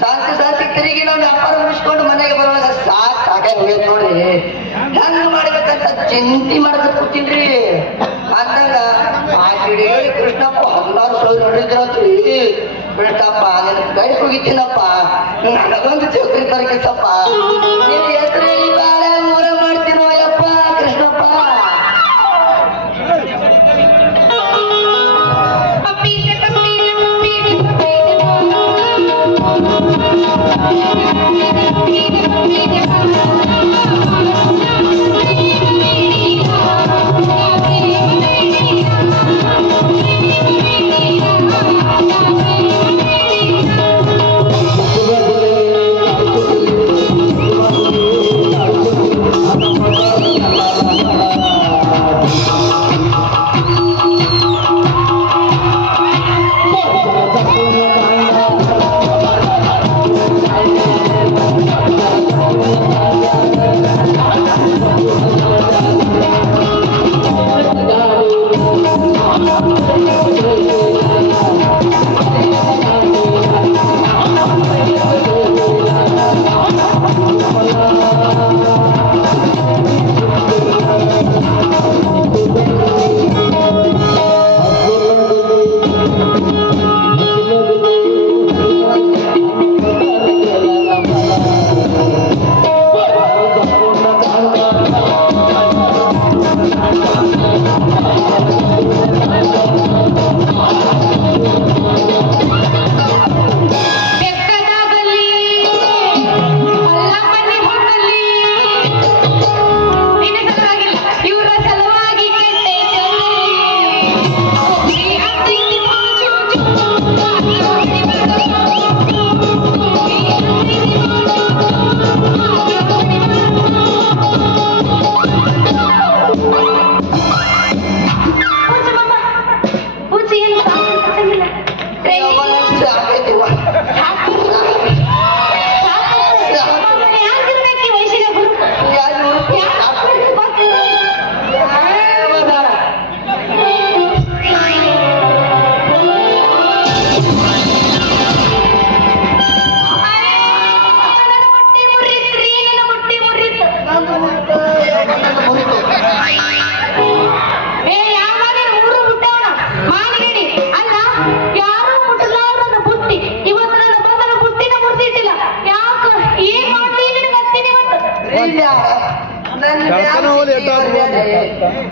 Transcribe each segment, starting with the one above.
ಸಾಕು ತಿರುಗಿ ನಾವು ವ್ಯಾಪಾರ ಮುಗಿಸ್ಕೊಂಡು ಮನೆಗೆ ಬರುವಾಗ ಸಾಕಾಗಿ ಹೋಗ್ಯದ ನೋಡ್ರಿ. ಹೆಂಗ ಮಾಡ್ಬೇಕಂತ ಚಿಂತೆ ಮಾಡ್ಬೇಕು ಕೂತೀನ್ರಿ. ಅಂದಾಗ ಆ ಗಿಡಿ ಹೇಳಿ ಕೃಷ್ಣಪ್ಪ 16 ಸಾವಿರ ನೋಡಿದ್ರತ್ರಿ. ಕೃಷ್ಣಪ್ಪ ನಿನ್ನ ಕೈ ಹೋಗಿದ್ದೀನಪ್ಪ, ನನಗೊಂದು ಚೌಕರಿ ತರಕಿಸಪ್ಪ, ನೀನು ಹೆಸರಲ್ಲಿ ಬಾಳೆ ಊರ ಮಾಡ್ತೀನೋ ಯಪ್ಪ ಕೃಷ್ಣಪ್ಪ.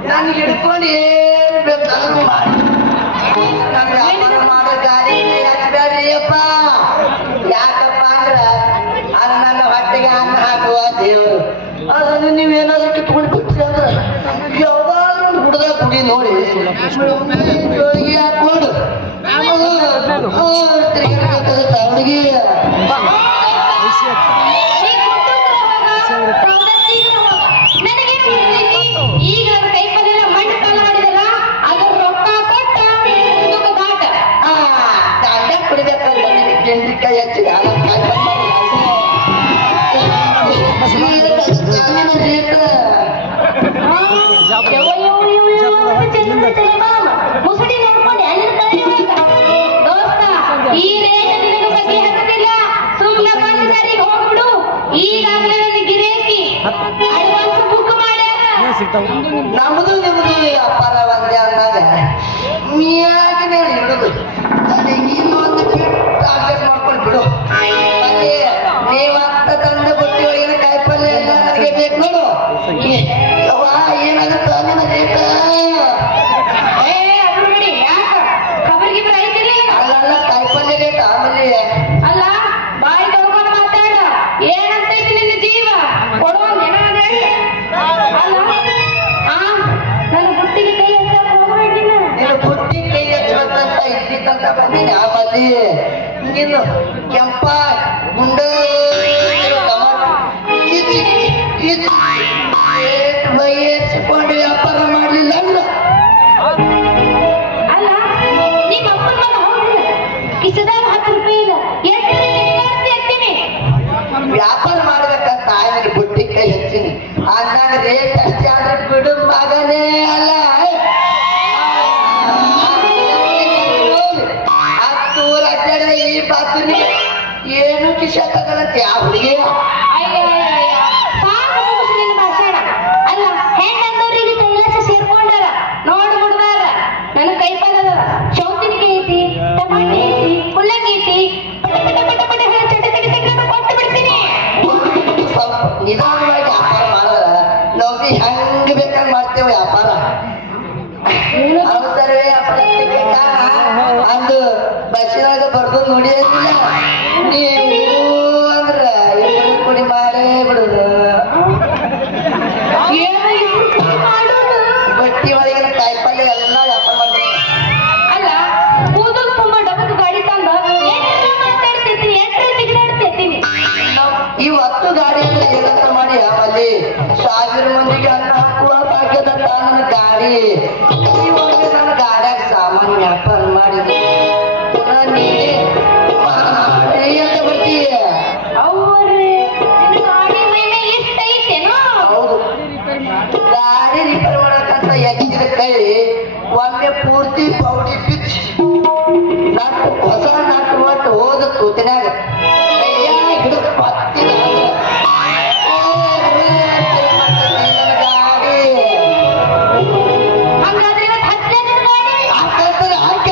ನಾನು ಹಿಡ್ಕೊಂಡು ಏನ್ ಬೇಕಾದ್ರೂ ಮಾಡೋ ಗಾಡಿ ಯಾಕಪ್ಪ ಅಂದ್ರ ಅದು ನನ್ನ ಹೊಟ್ಟೆಗೆ ಅನ್ನ ಹಾಕುವ ದೇವರು. ಅದನ್ನು ನೀವೇನಾದ್ರೂ ಕಿತ್ಕೊಂಡು ಬಿಟ್ರಿ ಅಂದ್ರ ಯಾವ್ದಾದ್ರು ಒಂದು ಹುಡುಗ ಕುಡಿ ನೋಡಿ ಜೋಳಿಗೆ ಹಾಕೊಂಡು ಹುಡುಗಿ ಈಗ ಕೈಪಲ್ಲೆಲ್ಲ ಮಣ್ಣು ಕಾಲ ಮಾಡಿದಲ್ಲ ಅದ್ರ ರೊಕ್ಕ ಕೊಟ್ಟ ದಾಟ ಕುಡಿಬೇಕಲ್ಲ ಕೈ ಹಚ್ಚಿದ ಮುಸುಡಿ ನೋಡ್ಕೊಂಡು ದೋಸ್ತ ಈ ರೇಟ್ ನಿನಗೆ ಬಗ್ಗೆ ಹಾಕುದಿಲ್ಲ. ಸುಮ್ಮನೆ ಬಂದ ಸರಿಗೆ ಹೋಗ್ಬಿಡು. ಈಗಾಗಲೇ ನನ್ನ ಗಿರೇಕಿ ಅಡ್ವಾನ್ಸ್ ಬುಕ್ ಮಾಡ್ಯಾರ. ನಮ್ದು ನಿಮ್ದು ವ್ಯಾಪಾರ ಒಂದೇ ಅಂದಾಗ ಯಾಕೆ ಹಿಡುದು ಇನ್ನೊಂದು ಟಾರ್ಗೆಟ್ ಮಾಡ್ಕೊಂಡು ಬಿಡು. ಮತ್ತೆ ನೀವಂತ ತಂದ ಬುಟ್ಟಿ ಒಳಗಿನ ಕಾಯಿಪಲ್ಯ ಎಲ್ಲ ನನಗೆ ಬೇಕು ನೋಡು. ಏನಾಗುತ್ತ ನಿನ್ನ ರೇಟ ಅಲ್ಲ ಕಾಯಿಪಲ್ಯ ರೇಟ್ ಆಮೇಲೆ ಅಲ್ಲ ಬಾಯಿ ತಗೊಂಡು ಮಾತಾಡ ಏನಂತೈತಿ ನಿನ್ನ ಜೀವ ಕೊಡುವ ನನ್ನ ಬುಟ್ಟಿಗೆ ಕೈ ಹಚ್ಚಕ್ ಹೋಗ್ಬೇಡಿ. ನಿನ್ನ ಬುಟ್ಟಿ ಕೈ ಹಚ್ಚಬೇಕಂತ ಇದ್ದಿದ್ದಂತ ಬಂದಿನಿ. ಆಮೇಲೆ ನೀನು ಕೆಂಪ ಗುಂಡ ಬೈಸ್ಕೊಂಡು ವ್ಯಾಪಾರ ಮಾಡ್ಲಿಲ್ಲ ಅಲ್ಲ. ಅಲ್ಲ ನಿಮ್ಮ ಅಪ್ಪನ ಮಗ ಹೋಗಿಲ್ಲ ಕಿಸದಾಗ 10 ರೂಪಾಯಿ ಇಲ್ಲ ಎತ್ತೀನಿ ವ್ಯಾಪಾರ ಮಾಡ್ಬೇಕಂತ ಆಯ್ತು ಬುಟ್ಟಿ ಕೈ ಹಚ್ಚಿನಿ. ಅಂದಾಗ ರೇಟ್ ಅಷ್ಟೇ ಆದ್ರೆ ಬಿಡು ಮಗನೇ ಅಲ್ಲ. 10 ಊರ ಅಡ್ಡಾಡಿದ ಈ ಬಾತುನಿ ಕಿಶಾಕಂತೆ ಆ ಹುಡುಗಿ ಅಯ್ಯ ಸಾಕು ಮುಗಿಸು ನಿನ್ನ ಭಾಷಣ. ಅಲ್ಲ ಹೆಣ್ಣಂದವ್ರಿಗೆ ಕೈಲಾಸ ಸೇರ್ಕೊಂಡಾರ ನೋಡು ಮುಡ್ದಾರ. ನನ್ನ ಕೈಪಾದ ಶೌತಿನಿಗೆ ಐತಿ, ಟಮಾಟೆ ಐತಿ, ಮುಳ್ಳಂಗಿ ಐತಿ, ಪಟ ಹೇಳಿ ಚಟ ಕೊಟ್ಟು ಬಿಡ್ತೀನಿ. ಸ್ವಲ್ಪ ನಿಧಾನವಾಗಿ ವ್ಯಾಪಾರ ಮಾಡಿದ್ರ ನಾವು ಹೆಂಗ್ ಬೇಕಾದ್ರೆ ಮಾಡ್ತೇವೆ ವ್ಯಾಪಾರ. ಅವಸರವೇ ಅಪರಕ್ಕೆ ಕಾರಣ ಅಂದು ಬಸ್ಸಿನಾಗ ಬರ್ದು ನೋಡಿಯಂಗಿಲ್ಲ. ನೀವು ಅಂದ್ರ ಇಬ್ಬರು ಕುಡಿ ಮಾಡೇ ಬಿಡುದು. ಏನು ಇವ್ರು ಕೂಡಿ ಮಾಡೋದು? ಬಟ್ಟಿ ಒಳಗಿನ ಕಾಯಿಪಲ್ಲೆ ಎಲ್ಲ ವ್ಯಾಪಾರ ಮಾಡ್ತೀವಿ. ಅಲ್ಲ ಕೂದಲು ತುಂಬ ಡಬಕ್ ಗಾಡಿ ತಂದ ಎಂಟ್ರ ಮಾತಾಡ್ತಿರ್ತೀನಿ, ಎಂಟ್ರ ಜಿಗಿದಾಡ್ತಿರ್ತೀನಿ. ಈ 10 ಗಾಡಿ ಅಂದ್ರೆ ಏನಂತ ಮಾಡಿ ಅಲ್ಲಿ 1000 ಮಂದಿಗೆ ಅನ್ನ ಹಾಕುವ ಭಾಗ್ಯದ ನನ್ನ ಗಾಡಿ. ಈ ಒಮ್ಮೆ ನನ್ನ ಗಾಡ್ಯಾಗ ಸಾಮಾನ್ಯ ವ್ಯಾಪಾರ ಮಾಡಿದ್ವಿ. ಪುನಃ ನೀನೇ ಮಾಡಿ ಅಂತ ಬರ್ತೀಯ. ಅವ್ರೆ ನಿನ್ನ ಗಾಡಿ ಮೇಲೆ ಇಷ್ಟ ಐತೇನೋ? ಹೌದು, ಗಾಡಿ ರಿಪೇರ್ ಮಾಡಕಂತ ಎತ್ತಿದ ಕೈ ಒಮ್ಮೆ ಪೂರ್ತಿ ಪೌಡಿ ಬಿಚ್ಚಿ ನಟ್ಟು ಹೊಸ ನಟ್ಟು ಒಟ್ಟು ಹೋದ ತೂತಿನಾಗ ಹಿಡಿದು ಪತ್ತಿದ ಗಾಡಿ ಹಂಗಾದ್ರೆ ಇವತ್ತು ಹತ್ತನೇ ದಿನ ಗಾಡಿ ಹಾಕಂದ್ರೆ ಹಾಕ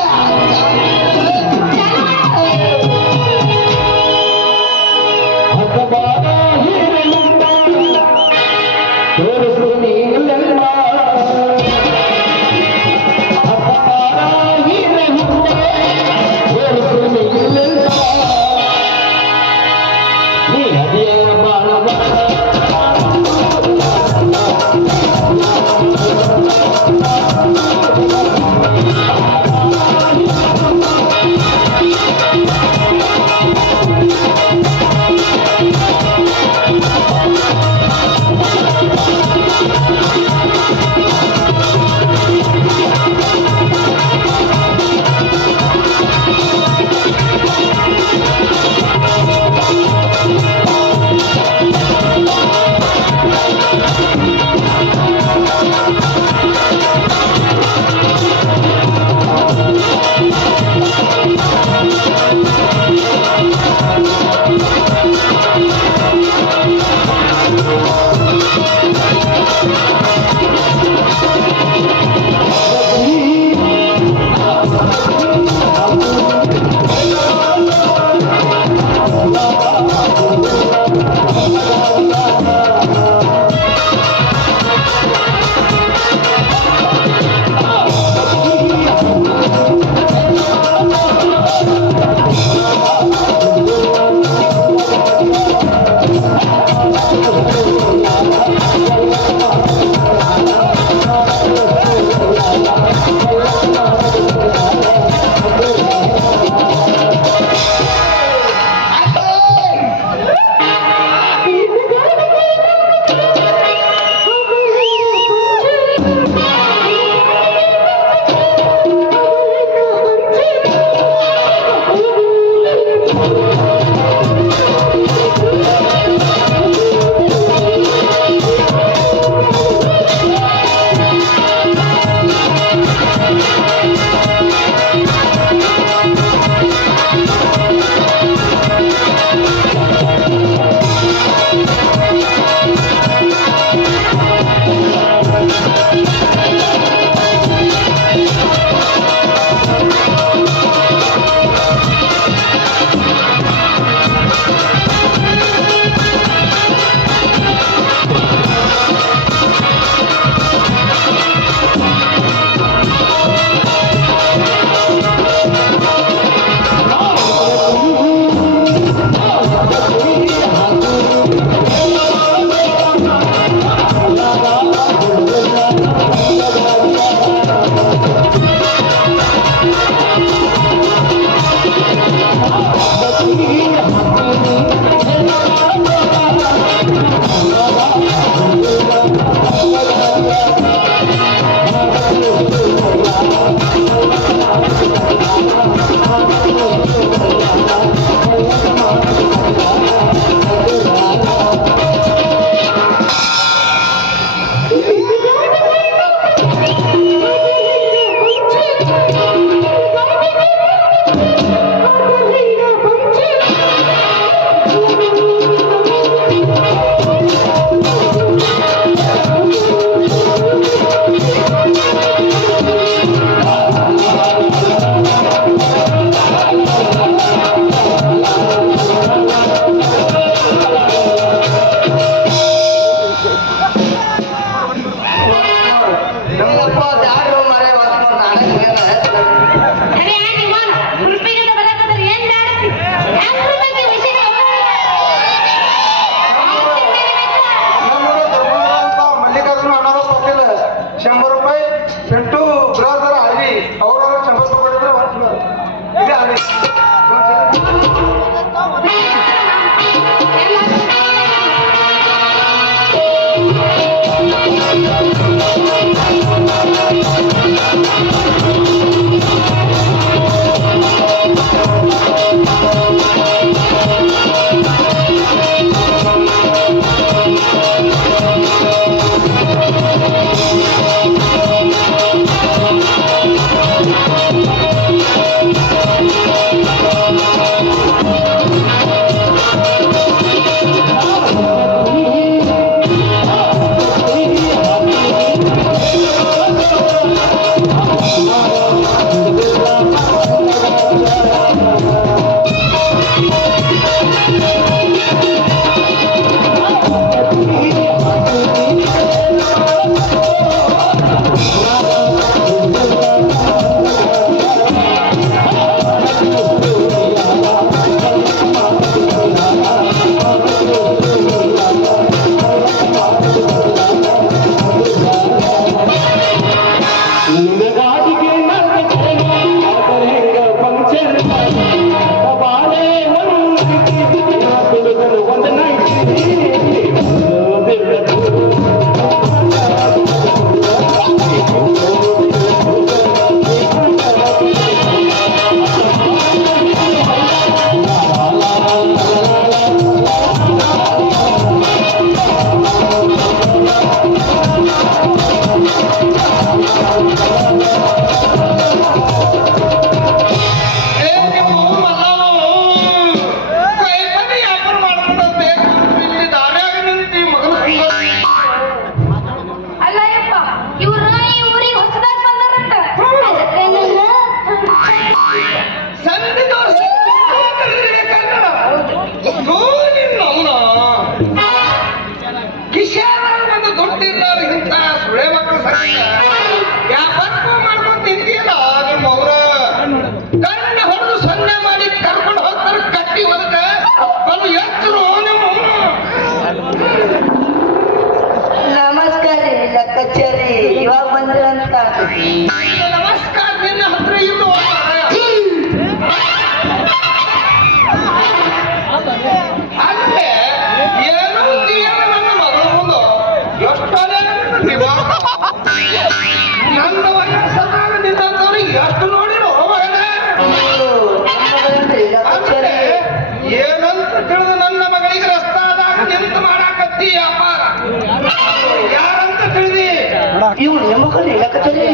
ಇವಳು ಹೆಮ್ಮಕ್ಕಳು ಲೆಕ್ಕಾಚಾರಿ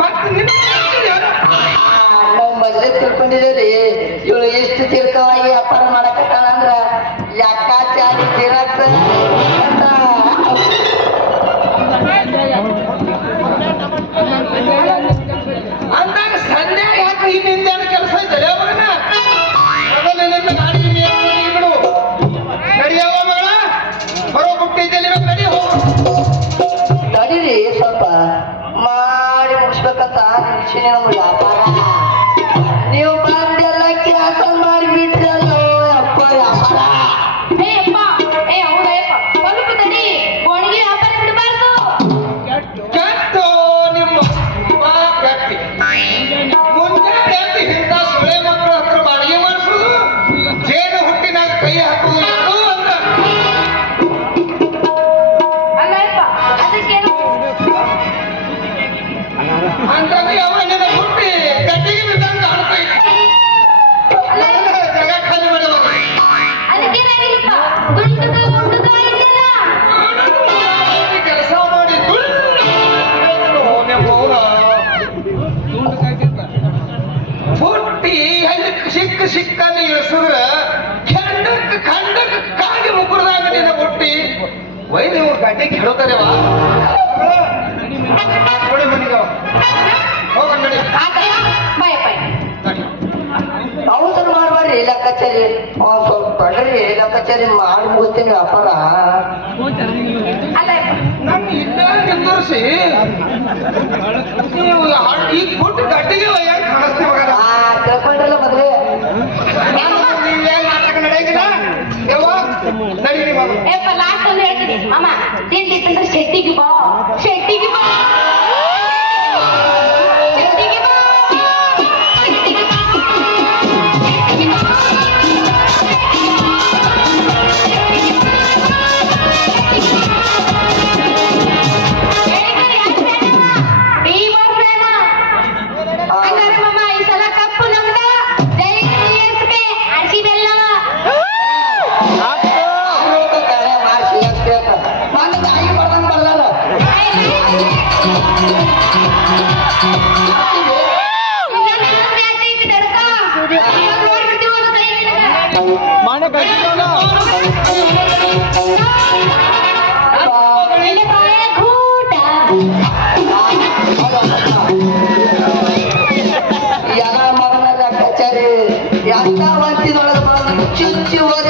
ಮತ್ತೆ ನಿನ್ನ ನಾವು ಮೊದಲೇ ತಿಳ್ಕೊಂಡಿದ್ದೇವ್ರಿ ಇವಳು ಎಷ್ಟು ತಿರ್ಕವಾಗಿ ವ್ಯಾಪಾರ ಮಾಡಕತ್ತಾಳ ಅಂದ್ರ ಲೆಕ್ಕಾಚಾರಿ ಜಿರಾಕ್ಸ್ ಅಂತ. ಅಂದಾಗ ಸಂಜೆ ಯಾಕೆ ಹಿಂದಿಂದ ಕೆಲಸ ಇದ್ದಾರೆ ಮಗನ ಮೊದಲಿನಿಂದ ಗಾಡಿ ಬಿಡು ನಡಿಯವ ಮಗಳ ಹೊರ ಹುಟ್ಟಿದ್ದಲ್ಲಿ ನಡಿ ಹೋಗು ನಡೀರಿ ಸ್ವಲ್ಪ ಮಾಡಿ ಮುಗಿಸ್ಬೇಕಂತ ನಿಲ್ಸಿನಿ ನಮ್ಮ ವ್ಯಾಪಾರ. ನೀವು ಬಂದೆಲ್ಲ ಕೆಲಸ ಮಾಡಿಬಿಟ್ರಲ್ಲ ಅಪ್ಪ ವ್ಯಾಪಾರ. ಏ ಅಪ್ಪ, ಏ ಹೌದಯ್ಯಪ್ಪ, ಸ್ವಲ್ಪ ತಡಿ, ಗೋಣಿಗೆ ವ್ಯಾಪಾರ ಬಿಡಬಾರ್ದು. ಕೆಟ್ಟು ನಿಮ್ಮ ಬಾ ಕೆಟ್ಟಿ ಮುಂಜಾನೆ ಎದ್ದು ಇಂಥ ಸೊಳೆ ಮಕ್ಕಳ ಹತ್ರ ಬಾಡಿಗೆ ಮಾಡಿಸೋದು ಜೇನು ಹುಟ್ಟಿನಾಗ ಕೈ ಹಾಕುವುದು ಎರಡೂ ಅಂತ ಅಲ್ಲಯ್ಯಪ್ಪ, ಅದಕ್ಕೇನು ಅಂದಾಗ ಯಾವ ನಿನ್ನ ಹುಟ್ಟಿ ಗಡ್ಡಿಗೆ ಬಿದ್ದಂಗ ಕಾಣ್ತೈತಿ ಜಾಗ ಖಾಲಿ ಮಾಡುವಾಗ ಅದಕ್ಕೇನಾಗಿಲ್ಲಪ್ಪ, ದುಡ್ಡು ಇದೆಯಲ್ಲ. ಕೆಲಸ ಮಾಡಿ ಹುಟ್ಟಿ ಅಲ್ಲಿ ಸಿಕ್ಕ ಇಳಿಸಿದ್ರ ಖಂಡಕ್ಕೆ ಕಾಗಿ ಮುಗುರ್ದಾಗ ನಿನ್ನ ಹುಟ್ಟಿ ವೈದ್ಯ ಇವ್ರ ಗಡ್ಡಿಗೆ ಹೇಳುತ್ತಾರೆವಾ ನೋಡಿ ಮನೆಗೆ ಹೋಗ ನಡಿ ಬಾಯಪ್ಪ. ಅವಸರ ಮಾಡಬೇಡ್ರಿ ಲೆಕ್ಕಾಚಾರಿ. ಸ್ವಲ್ಪ ತಡ್ರಿ ಲೆಕ್ಕಾಚಾರಿ ಮಾಡಿ ಮುಗಿಸ್ತೀನಿ ವ್ಯಾಪಾರ. ಅಲ್ಲಯ್ಯಪ್ಪ, ನನ್ನ ಇದ್ದ ನಿಂದರ್ಸಿ ನೀವು ಈಗ ಹುಟ್ಟು ಗಡ್ಡಿಗೆ ಯಾಕೆ ಕಾಣಿಸ್ತೀವಿ ಮಗನ ತಿಳ್ಕೊಂಡ್ರಲ್ಲ ಮದ್ವೆ. ನೀವೇನ್ ನಾಟಕ ನಡೆಯಂಗಿಲ್ಲ ಯವ್ವ ನಡೀರಿ ಮಗ ಏಪ್ಪ ಲಾಸ್ಟ್ ಒಂದು ಹೇಳ್ತೀನಿ ಮಾಮ, ತಿಂದಿತ್ತಂದ್ರೆ ಶೆಟ್ಟಿಗೆ ಬಾ, ಶೆಟ್ಟಿಗೆ ಬಾ, ಶೆಟ್ಟಿಗೆ ಬಾ, ಶೆಟ್ಟಿಗೆ ಬಾ, ಶೆಟ್ಟಿಗೆ ಬಾ, ಹಂಗಾರೆ ಮಾಮ ಈ ಸಲ ಕಪ್ಪು ನಮ್ದ, ಜೈ CSK, ಅರ್ಸಿ ಬೆಲ್ಲವ. ಮಾಡಿಸಿ ನಾನು ಗಾಯಿ ಬರ್ದಂಗ್ ಬರ್ಲಾರ. ಎಲ್ಲ ಮಗನ ಲೆಕ್ಕಾಚಾರಿ ಎಂತ ಒಂತಿನೊಳಗೆ ಚುಚ್ಚಿ ಹೋದ